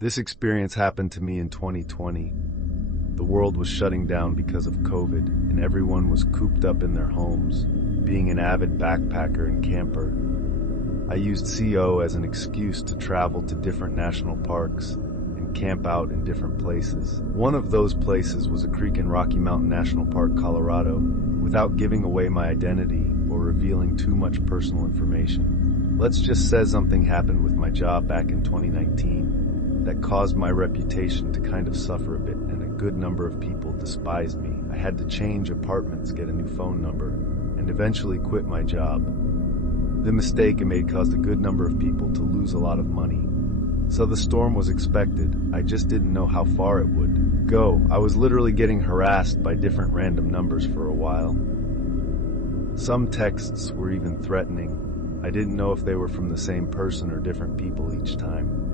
This experience happened to me in 2020. The world was shutting down because of COVID, and everyone was cooped up in their homes. Being an avid backpacker and camper, I used CO as an excuse to travel to different national parks and camp out in different places. One of those places was a creek in Rocky Mountain National Park, Colorado, without giving away my identity or revealing too much personal information. Let's just say something happened with my job back in 2019 that caused my reputation to kind of suffer a bit, and a good number of people despised me. I had to change apartments, get a new phone number, and eventually quit my job. The mistake I made caused a good number of people to lose a lot of money. So the storm was expected. I just didn't know how far it would go. I was literally getting harassed by different random numbers for a while. Some texts were even threatening. I didn't know if they were from the same person or different people each time.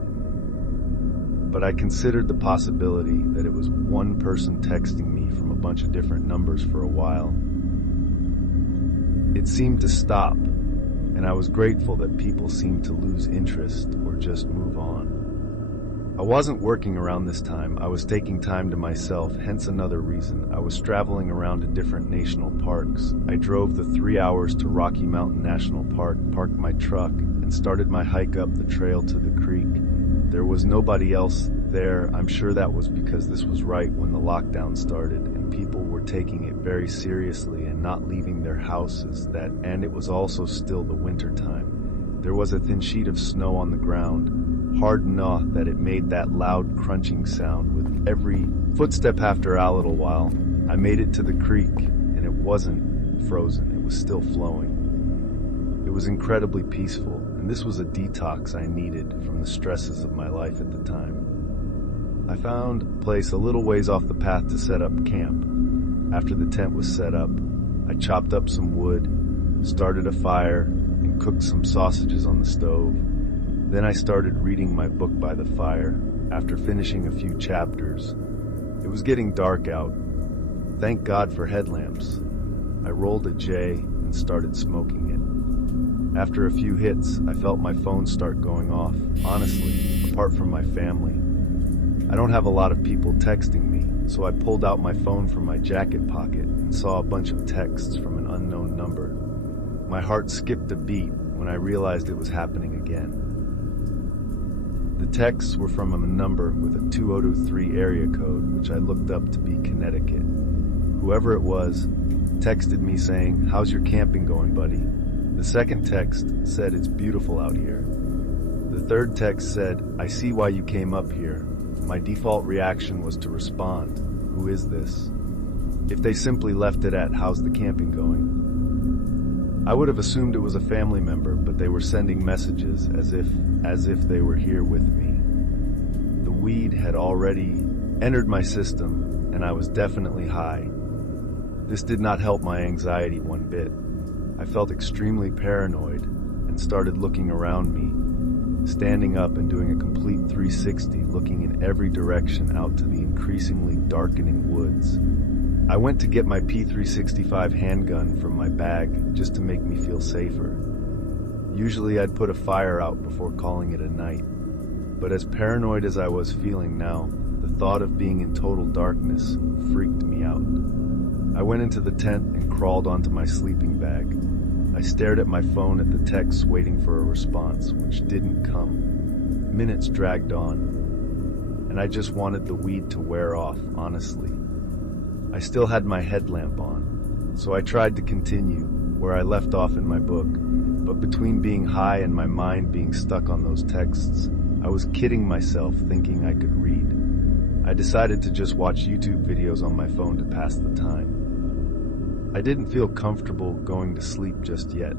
But I considered the possibility that it was one person texting me from a bunch of different numbers for a while. It seemed to stop, and I was grateful that people seemed to lose interest or just move on. I wasn't working around this time. I was taking time to myself, hence another reason. I was traveling around to different national parks. I drove the 3 hours to Rocky Mountain National Park, parked my truck, and started my hike up the trail to the creek. There was nobody else there. I'm sure that was because this was right when the lockdown started and people were taking it very seriously and not leaving their houses, and it was also still the winter time. There was a thin sheet of snow on the ground, hard enough that it made that loud crunching sound with every footstep. After a little while, I made it to the creek, and it wasn't frozen, it was still flowing. It was incredibly peaceful, and this was a detox I needed from the stresses of my life at the time. I found a place a little ways off the path to set up camp. After the tent was set up, I chopped up some wood, started a fire, and cooked some sausages on the stove. Then I started reading my book by the fire. After finishing a few chapters, it was getting dark out. Thank God for headlamps. I rolled a J and started smoking it. After a few hits, I felt my phone start going off. Honestly, apart from my family, I don't have a lot of people texting me, so I pulled out my phone from my jacket pocket and saw a bunch of texts from an unknown number. My heart skipped a beat when I realized it was happening again. The texts were from a number with a 2023 area code, which I looked up to be Connecticut. Whoever it was texted me saying, "How's your camping going, buddy?" The second text said, "It's beautiful out here." The third text said, "I see why you came up here." My default reaction was to respond, "Who is this?" If they simply left it at, "How's the camping going?" I would have assumed it was a family member, but they were sending messages as if they were here with me. The weed had already entered my system, and I was definitely high. This did not help my anxiety one bit. I felt extremely paranoid and started looking around me, standing up and doing a complete 360, looking in every direction out to the increasingly darkening woods. I went to get my P365 handgun from my bag just to make me feel safer. Usually I'd put a fire out before calling it a night, but as paranoid as I was feeling now, the thought of being in total darkness freaked me out. I went into the tent and crawled onto my sleeping bag. I stared at my phone at the texts, waiting for a response, which didn't come. Minutes dragged on, and I just wanted the weed to wear off, honestly. I still had my headlamp on, so I tried to continue where I left off in my book, but between being high and my mind being stuck on those texts, I was kidding myself thinking I could read. I decided to just watch YouTube videos on my phone to pass the time. I didn't feel comfortable going to sleep just yet.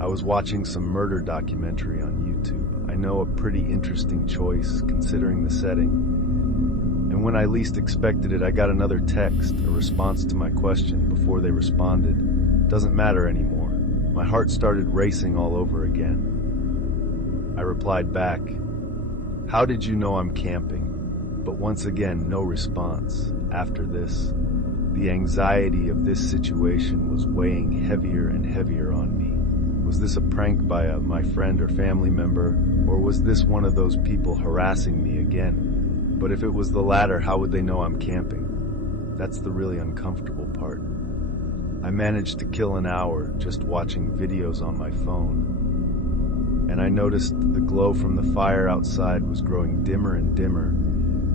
I was watching some murder documentary on YouTube. I know, a pretty interesting choice considering the setting. And when I least expected it, I got another text, a response to my question before they responded. Doesn't matter anymore. My heart started racing all over again. I replied back, "How did you know I'm camping?" But once again, no response. After this, the anxiety of this situation was weighing heavier and heavier on me. Was this a prank by my friend or family member, or was this one of those people harassing me again? But if it was the latter, how would they know I'm camping? That's the really uncomfortable part. I managed to kill an hour just watching videos on my phone. And I noticed the glow from the fire outside was growing dimmer and dimmer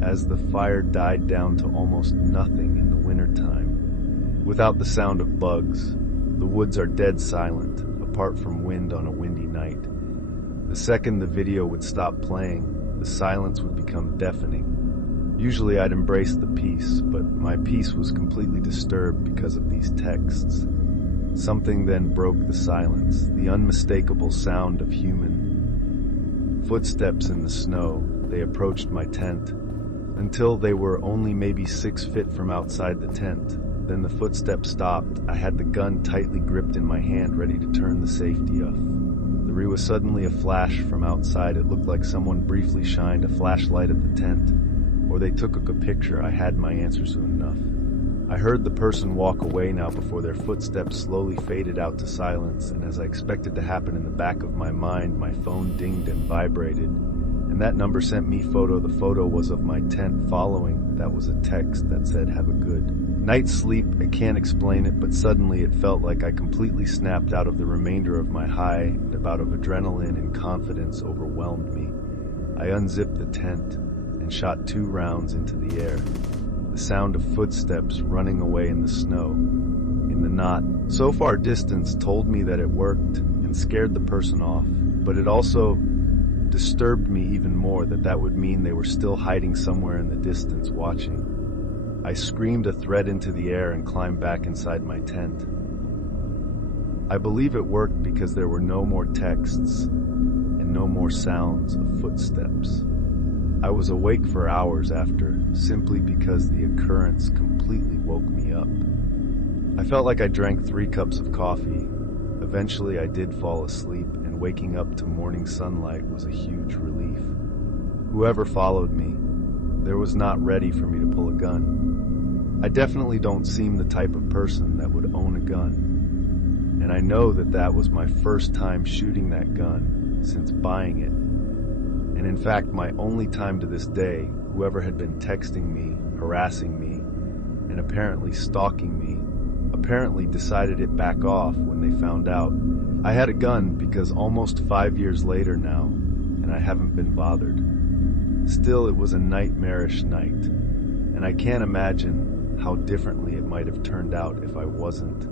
as the fire died down to almost nothing in the wintertime. Without the sound of bugs, the woods are dead silent, apart from wind on a windy night. The second the video would stop playing, the silence would become deafening. Usually I'd embrace the peace, but my peace was completely disturbed because of these texts. Something then broke the silence, the unmistakable sound of human footsteps in the snow. They approached my tent, until they were only maybe 6 feet from outside the tent. Then the footsteps stopped. I had the gun tightly gripped in my hand, ready to turn the safety off. There was suddenly a flash from outside. It looked like someone briefly shined a flashlight at the tent, or they took a picture. I had my answer soon enough. I heard the person walk away now before their footsteps slowly faded out to silence, and as I expected to happen in the back of my mind, my phone dinged and vibrated, and that number sent me photo. The photo was of my tent following. That was a text that said, "Have a good night's sleep." I can't explain it, but suddenly it felt like I completely snapped out of the remainder of my high, and a bout of adrenaline and confidence overwhelmed me. I unzipped the tent and shot 2 rounds into the air. The sound of footsteps running away in the snow, in the not so far distance, told me that it worked and scared the person off, but it also disturbed me even more that would mean they were still hiding somewhere in the distance watching. I screamed a threat into the air and climbed back inside my tent. I believe it worked because there were no more texts and no more sounds of footsteps. I was awake for hours after, simply because the occurrence completely woke me up. I felt like I drank 3 cups of coffee. Eventually I did fall asleep, and waking up to morning sunlight was a huge relief. Whoever followed me, they was not ready for me to pull a gun. I definitely don't seem the type of person that would own a gun. And I know that was my first time shooting that gun since buying it. And in fact, my only time to this day. Whoever had been texting me, harassing me, and apparently stalking me, apparently decided it back off when they found out I had a gun, because almost 5 years later now, and I haven't been bothered. Still, it was a nightmarish night, and I can't imagine how differently it might have turned out if I wasn't